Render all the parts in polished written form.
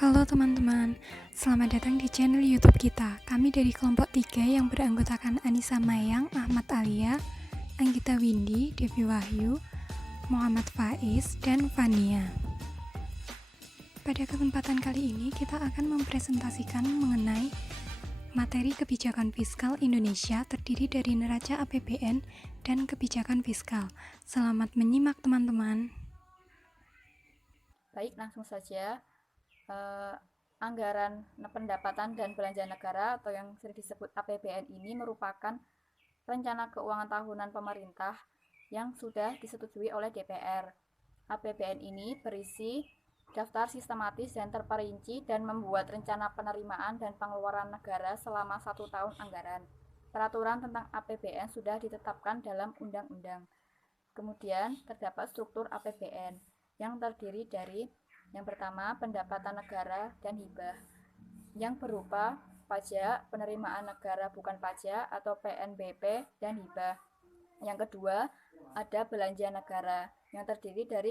Halo teman-teman, selamat datang di channel YouTube kita. Kami dari kelompok 3 yang beranggotakan Anissa Mayang, Ahmad Alia, Anggita Windy, Devi Wahyu, Muhammad Faiz, dan Fania. Pada kesempatan kali ini kita akan mempresentasikan mengenai materi kebijakan fiskal Indonesia terdiri dari neraca APBN dan kebijakan fiskal. Selamat menyimak teman-teman. Baik, langsung saja. Anggaran pendapatan dan belanja negara atau yang sering disebut APBN ini merupakan rencana keuangan tahunan pemerintah yang sudah disetujui oleh DPR. APBN ini berisi daftar sistematis dan terperinci dan membuat rencana penerimaan dan pengeluaran negara selama 1 tahun anggaran. Peraturan tentang APBN sudah ditetapkan dalam undang-undang. Kemudian terdapat struktur APBN yang terdiri dari yang pertama, pendapatan negara dan hibah yang berupa pajak, penerimaan negara bukan pajak atau PNBP dan hibah. Yang kedua, ada belanja negara yang terdiri dari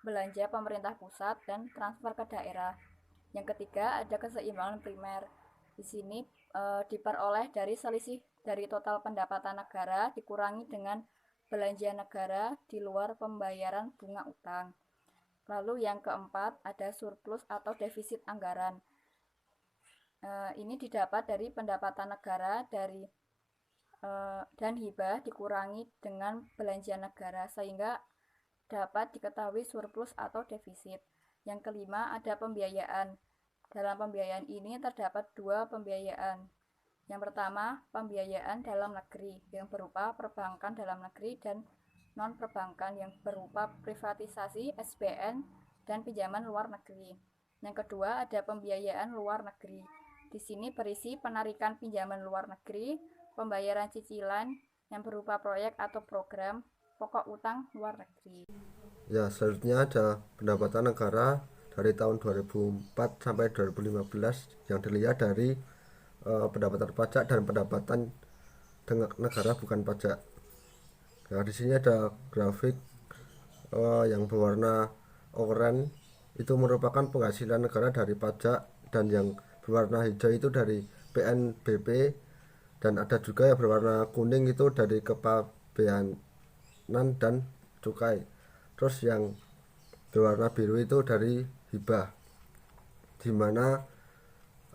belanja pemerintah pusat dan transfer ke daerah. Yang ketiga, ada keseimbangan primer. Di sini diperoleh dari selisih dari total pendapatan negara dikurangi dengan belanja negara di luar pembayaran bunga utang. Lalu yang keempat ada surplus atau defisit anggaran. Ini didapat dari pendapatan negara dan hibah dikurangi dengan belanja negara sehingga dapat diketahui surplus atau defisit. Yang kelima ada pembiayaan. Dalam pembiayaan ini terdapat dua pembiayaan. Yang pertama, pembiayaan dalam negeri yang berupa perbankan dalam negeri dan non-perbankan yang berupa privatisasi, SBN, dan pinjaman luar negeri. Yang kedua, ada pembiayaan luar negeri. Di sini berisi penarikan pinjaman luar negeri, pembayaran cicilan yang berupa proyek atau program, pokok utang luar negeri. Ya, selanjutnya ada pendapatan negara dari tahun 2004 sampai 2015 yang dilihat dari pendapatan pajak dan pendapatan negara bukan pajak. Nah, di sini ada grafik yang berwarna oranye itu merupakan penghasilan negara dari pajak, dan yang berwarna hijau itu dari PNBP, dan ada juga yang berwarna kuning itu dari kepabeanan dan cukai. Terus yang berwarna biru itu dari hibah, di mana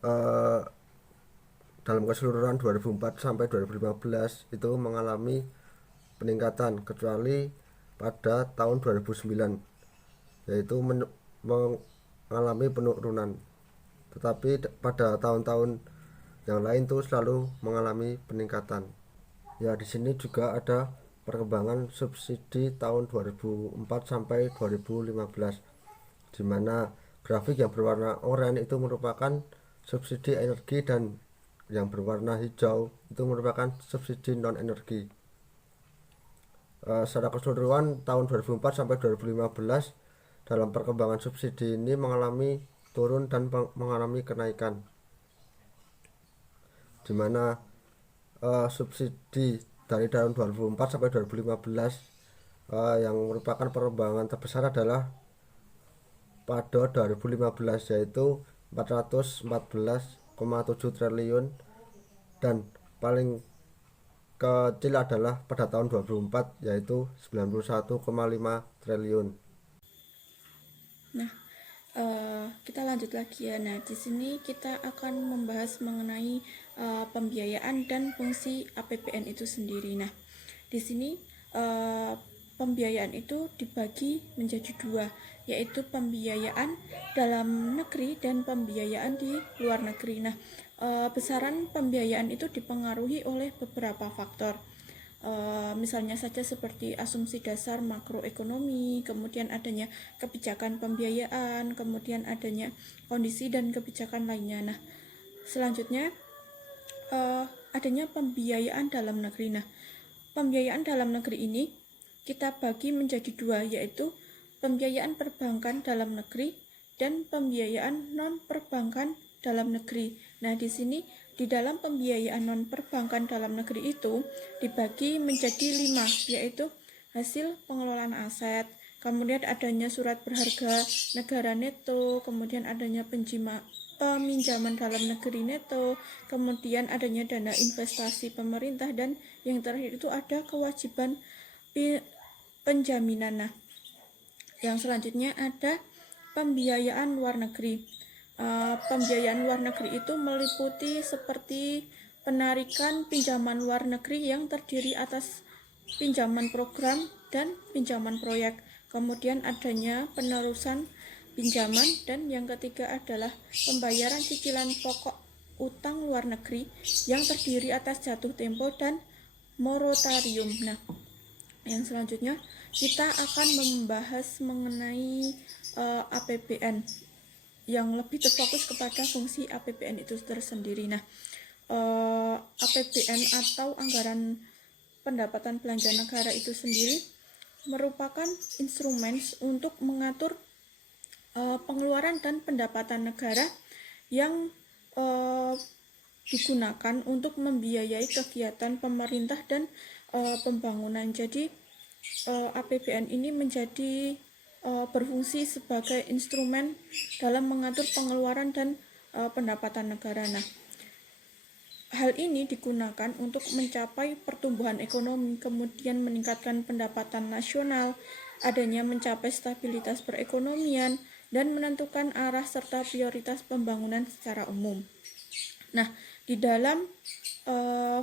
eh, dalam keseluruhan 2004 sampai 2015 itu mengalami peningkatan, kecuali pada tahun 2009 yaitu mengalami penurunan, tetapi pada tahun-tahun yang lain itu selalu mengalami peningkatan. Ya, di sini juga ada perkembangan subsidi tahun 2004 sampai 2015, di mana grafik yang berwarna oranye itu merupakan subsidi energi dan yang berwarna hijau itu merupakan subsidi non energi. Secara keseluruhan tahun 2004 sampai 2015 dalam perkembangan subsidi ini mengalami turun dan mengalami kenaikan, di mana subsidi dari tahun 2004 sampai 2015 yang merupakan perkembangan terbesar adalah pada 2015, yaitu 414,7 triliun, dan paling kecil adalah pada tahun 2004 yaitu 91,5 triliun. Nah, kita lanjut lagi ya. Nah, di sini kita akan membahas mengenai pembiayaan dan fungsi APBN itu sendiri. Nah, di sini pembiayaan itu dibagi menjadi dua, yaitu pembiayaan dalam negeri dan pembiayaan di luar negeri. Nah, besaran pembiayaan itu dipengaruhi oleh beberapa faktor. Misalnya saja seperti asumsi dasar makroekonomi, kemudian adanya kebijakan pembiayaan, kemudian adanya kondisi dan kebijakan lainnya. Nah, selanjutnya adanya pembiayaan dalam negeri. Nah, pembiayaan dalam negeri ini kita bagi menjadi dua, yaitu pembiayaan perbankan dalam negeri dan pembiayaan non perbankan dalam negeri. Nah, di sini di dalam pembiayaan non perbankan dalam negeri itu dibagi menjadi 5, yaitu hasil pengelolaan aset, kemudian adanya surat berharga negara neto, kemudian adanya peminjaman dalam negeri neto, kemudian adanya dana investasi pemerintah, dan yang terakhir itu ada kewajiban penjaminan. Nah, yang selanjutnya ada pembiayaan luar negeri. Pembiayaan luar negeri itu meliputi seperti penarikan pinjaman luar negeri yang terdiri atas pinjaman program dan pinjaman proyek. Kemudian adanya penerusan pinjaman, dan yang ketiga adalah pembayaran cicilan pokok utang luar negeri yang terdiri atas jatuh tempo dan moratorium. Nah, yang selanjutnya kita akan membahas mengenai APBN yang lebih terfokus kepada fungsi APBN itu tersendiri. Nah, APBN atau anggaran pendapatan belanja negara itu sendiri merupakan instrumen untuk mengatur pengeluaran dan pendapatan negara yang digunakan untuk membiayai kegiatan pemerintah dan pembangunan. Jadi APBN ini menjadi berfungsi sebagai instrumen dalam mengatur pengeluaran dan pendapatan negara. Nah, hal ini digunakan untuk mencapai pertumbuhan ekonomi, kemudian meningkatkan pendapatan nasional, adanya mencapai stabilitas perekonomian, dan menentukan arah serta prioritas pembangunan secara umum. Nah, di dalam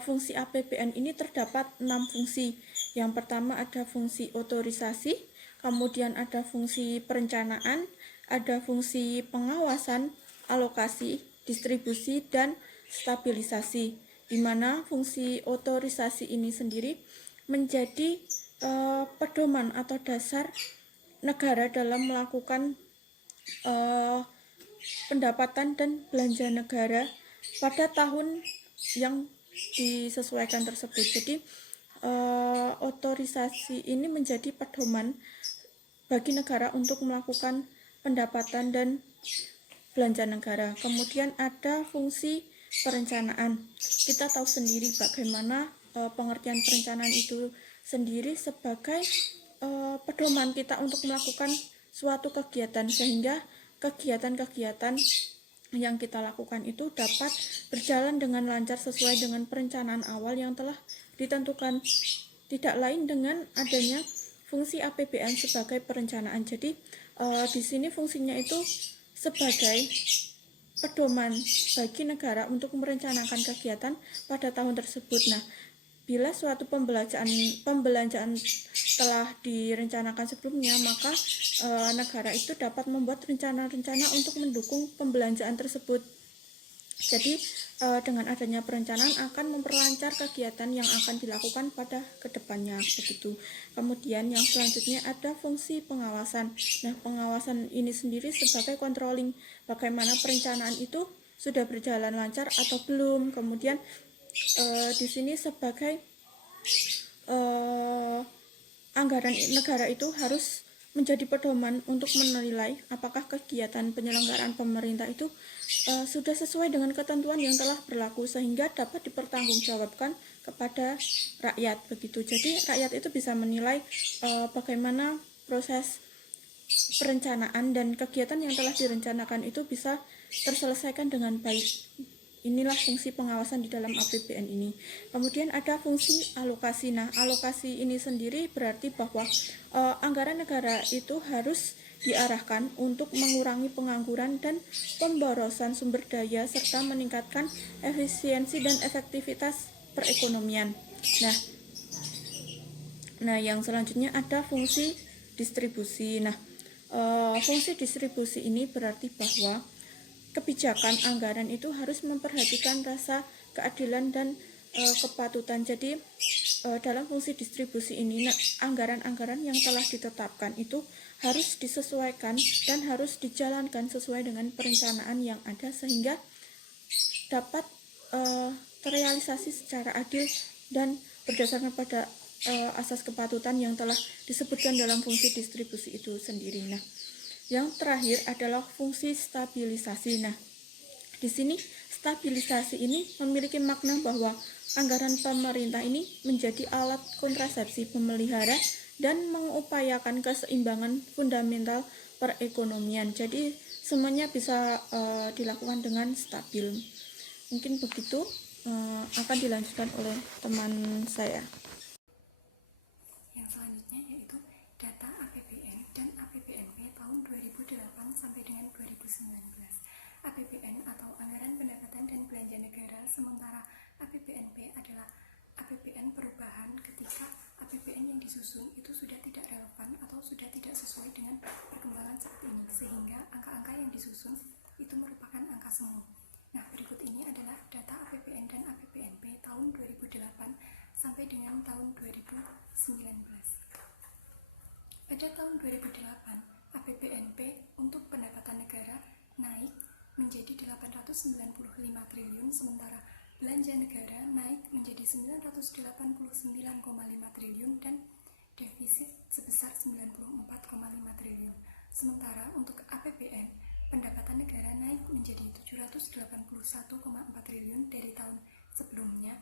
fungsi APBN ini terdapat 6 fungsi. Yang pertama ada fungsi otorisasi, kemudian ada fungsi perencanaan, ada fungsi pengawasan, alokasi, distribusi, dan stabilisasi, di mana fungsi otorisasi ini sendiri menjadi pedoman atau dasar negara dalam melakukan pendapatan dan belanja negara pada tahun yang disesuaikan tersebut. Jadi otorisasi ini menjadi pedoman bagi negara untuk melakukan pendapatan dan belanja negara. Kemudian ada fungsi perencanaan. Kita tahu sendiri bagaimana pengertian perencanaan itu sendiri sebagai pedoman kita untuk melakukan suatu kegiatan, sehingga kegiatan-kegiatan yang kita lakukan itu dapat berjalan dengan lancar sesuai dengan perencanaan awal yang telah ditentukan. Tidak lain dengan adanya fungsi APBN sebagai perencanaan. Jadi di sini fungsinya itu sebagai pedoman bagi negara untuk merencanakan kegiatan pada tahun tersebut. Nah, bila suatu pembelanjaan telah direncanakan sebelumnya, maka negara itu dapat membuat rencana-rencana untuk mendukung pembelanjaan tersebut. Jadi dengan adanya perencanaan akan memperlancar kegiatan yang akan dilakukan pada kedepannya, begitu. Kemudian yang selanjutnya ada fungsi pengawasan. Nah, pengawasan ini sendiri sebagai controlling, bagaimana perencanaan itu sudah berjalan lancar atau belum. Kemudian di sini sebagai anggaran negara itu harus menjadi pedoman untuk menilai apakah kegiatan penyelenggaraan pemerintah itu sudah sesuai dengan ketentuan yang telah berlaku, sehingga dapat dipertanggungjawabkan kepada rakyat, begitu. Jadi rakyat itu bisa menilai bagaimana proses perencanaan dan kegiatan yang telah direncanakan itu bisa terselesaikan dengan baik. Inilah fungsi pengawasan di dalam APBN ini. Kemudian ada fungsi alokasi. Nah, alokasi ini sendiri berarti bahwa anggaran negara itu harus diarahkan untuk mengurangi pengangguran dan pemborosan sumber daya serta meningkatkan efisiensi dan efektivitas perekonomian. Nah, yang selanjutnya ada fungsi distribusi. Nah, fungsi distribusi ini berarti bahwa kebijakan anggaran itu harus memperhatikan rasa keadilan dan kepatutan. Jadi dalam fungsi distribusi ini, anggaran-anggaran yang telah ditetapkan itu harus disesuaikan dan harus dijalankan sesuai dengan perencanaan yang ada, sehingga dapat terrealisasi secara adil dan berdasarkan pada asas kepatutan yang telah disebutkan dalam fungsi distribusi itu sendiri. Nah, yang terakhir adalah fungsi stabilisasi. Nah, di sini stabilisasi ini memiliki makna bahwa anggaran pemerintah ini menjadi alat kontrasepsi, pemelihara, dan mengupayakan keseimbangan fundamental perekonomian. Jadi semuanya bisa dilakukan dengan stabil. Mungkin begitu, akan dilanjutkan oleh teman saya. Yang selanjutnya yaitu data APBN dan APBNP tahun 2008 sampai dengan 2019. APBN atau Anggaran Pendapatan dan Belanja Negara, sementara APBNP adalah APBN perubahan ketika APBN yang disusun itu sudah tidak relevan atau sudah tidak sesuai dengan perkembangan saat ini, sehingga angka-angka yang disusun itu merupakan angka semu. Nah, berikut ini adalah data APBN dan APBNP tahun 2008 sampai dengan tahun 2019. Pada tahun 2008, APBNP untuk pendapatan negara naik menjadi 895 triliun, sementara belanja negara naik menjadi 989,5 triliun dan defisit sebesar 94,5 triliun. Sementara untuk APBN, pendapatan negara naik menjadi 781,4 triliun dari tahun sebelumnya.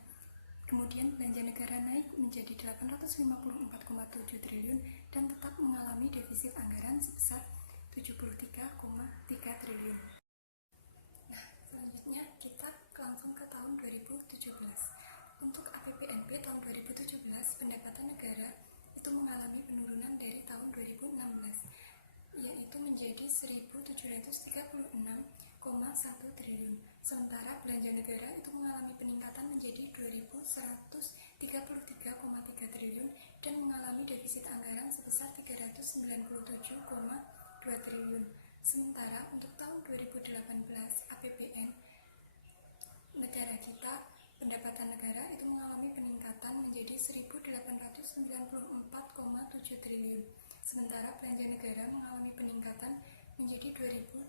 Kemudian belanja negara naik menjadi 854,7 triliun dan tetap mengalami defisit anggaran sebesar 73,3 triliun. Nah, selanjutnya kita langsung ke tahun 2017. Untuk APBNP tahun 2017, pendapatan negara itu mengalami penurunan dari tahun 2016, yaitu menjadi 1.736,1 triliun. Sementara belanja negara itu mengalami peningkatan menjadi 2.133,3 triliun dan mengalami defisit anggaran sebesar 397,2 triliun. Sementara untuk tahun 2018 APBN negara kita, pendapatan negara itu mengalami peningkatan menjadi 1.894,7 triliun. Sementara belanja negara mengalami peningkatan menjadi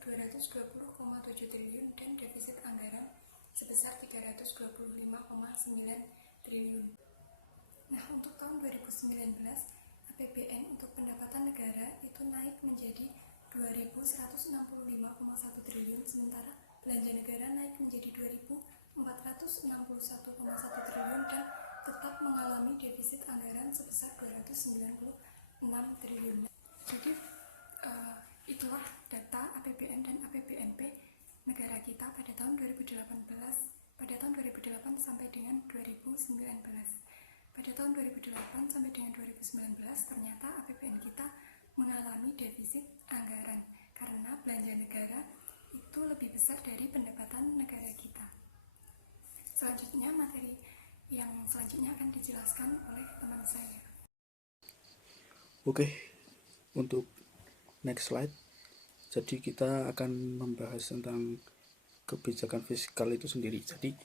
2.220,7 triliun dan defisit anggaran sebesar 325,9 triliun. Nah, untuk tahun 2019, APBN untuk pendapatan negara itu naik menjadi 2.165,1 triliun, sementara belanja negara naik menjadi 2.461,1 triliun dan tetap mengalami defisit anggaran sebesar 296 triliun. Jadi itulah data APBN dan APBNP negara kita pada tahun 2008 sampai dengan 2019. Pada tahun 2008 sampai dengan 2019 ternyata APBN kita mengalami defisit anggaran karena belanja negara itu lebih besar dari pendapatan negara kita. Selanjutnya materi yang selanjutnya akan dijelaskan oleh teman saya. Oke, untuk next slide. Jadi kita akan membahas tentang kebijakan fiskal itu sendiri. Jadi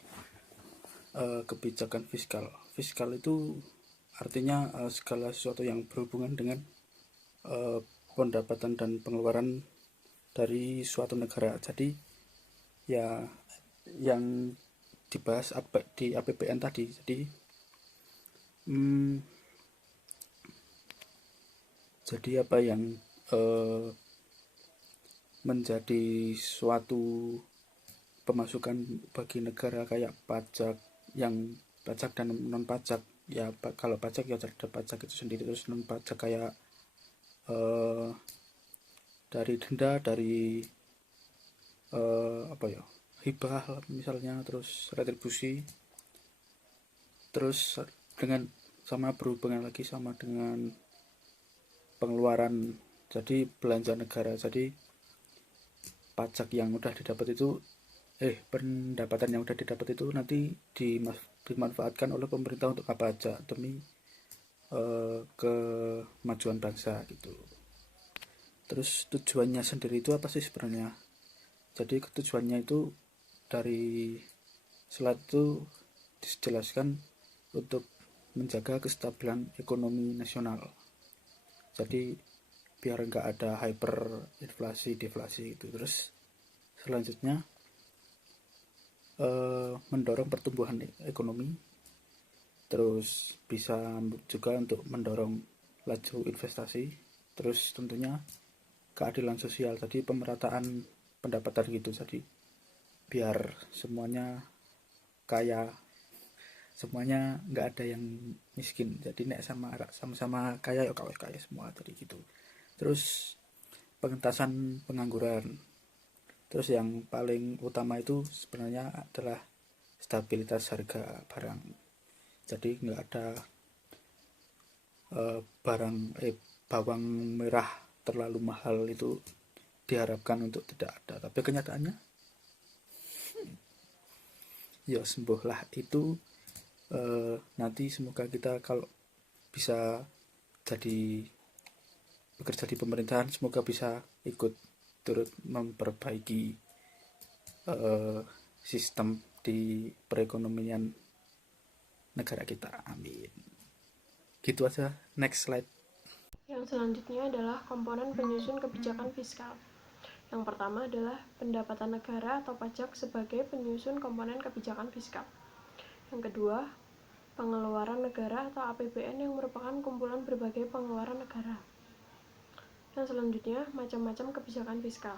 kebijakan fiskal itu artinya segala sesuatu yang berhubungan dengan pendapatan dan pengeluaran dari suatu negara. Jadi ya yang dibahas di APBN tadi. Jadi apa yang menjadi suatu pemasukan bagi negara kayak pajak dan non pajak. Ya kalau pajak ya ada pajak itu sendiri, terus non pajak kayak dari denda, dari hibah misalnya, terus retribusi, terus berhubungan lagi sama dengan pengeluaran, jadi belanja negara. Jadi pajak yang udah didapat itu pendapatan yang udah didapat itu nanti dimanfaatkan oleh pemerintah untuk apa aja demi kemajuan bangsa gitu. Terus tujuannya sendiri itu apa sih sebenarnya? Jadi tujuannya itu dari slide itu dijelaskan untuk menjaga kestabilan ekonomi nasional. Jadi biar nggak ada hyperinflasi, deflasi gitu. Terus selanjutnya mendorong pertumbuhan ekonomi, terus bisa juga untuk mendorong laju investasi, terus tentunya keadilan sosial, jadi pemerataan pendapatan gitu. Jadi biar semuanya kaya semuanya nggak ada yang miskin, jadi nek sama-sama kaya ya kaya semua, jadi gitu. Terus pengentasan pengangguran, terus yang paling utama itu sebenarnya adalah stabilitas harga barang, jadi nggak ada bawang merah terlalu mahal itu diharapkan untuk tidak ada, tapi kenyataannya ya sembuhlah itu. Nanti semoga kita kalau bisa bekerja di pemerintahan, semoga bisa ikut turut memperbaiki sistem di perekonomian negara kita, amin. Gitu aja, next slide. Yang selanjutnya adalah komponen penyusun kebijakan fiskal. Yang pertama adalah pendapatan negara atau pajak sebagai penyusun komponen kebijakan fiskal. Yang kedua, pengeluaran negara atau APBN yang merupakan kumpulan berbagai pengeluaran negara. Yang selanjutnya, macam-macam kebijakan fiskal.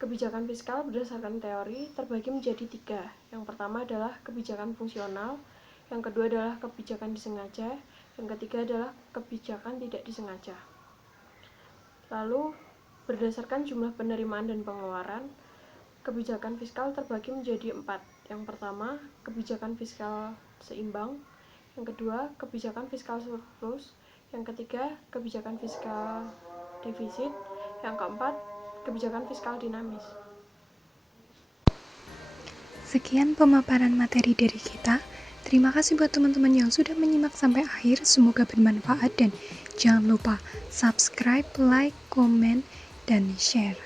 Kebijakan fiskal berdasarkan teori terbagi menjadi 3. Yang pertama adalah kebijakan fungsional, yang kedua adalah kebijakan disengaja, yang ketiga adalah kebijakan tidak disengaja. Lalu, berdasarkan jumlah penerimaan dan pengeluaran, kebijakan fiskal terbagi menjadi 4. Yang pertama, kebijakan fiskal seimbang, yang kedua, kebijakan fiskal surplus, yang ketiga, kebijakan fiskal defisit, yang keempat, kebijakan fiskal dinamis. Sekian pemaparan materi dari kita. Terima kasih buat teman-teman yang sudah menyimak sampai akhir. Semoga bermanfaat dan jangan lupa subscribe, like, komen, dan share.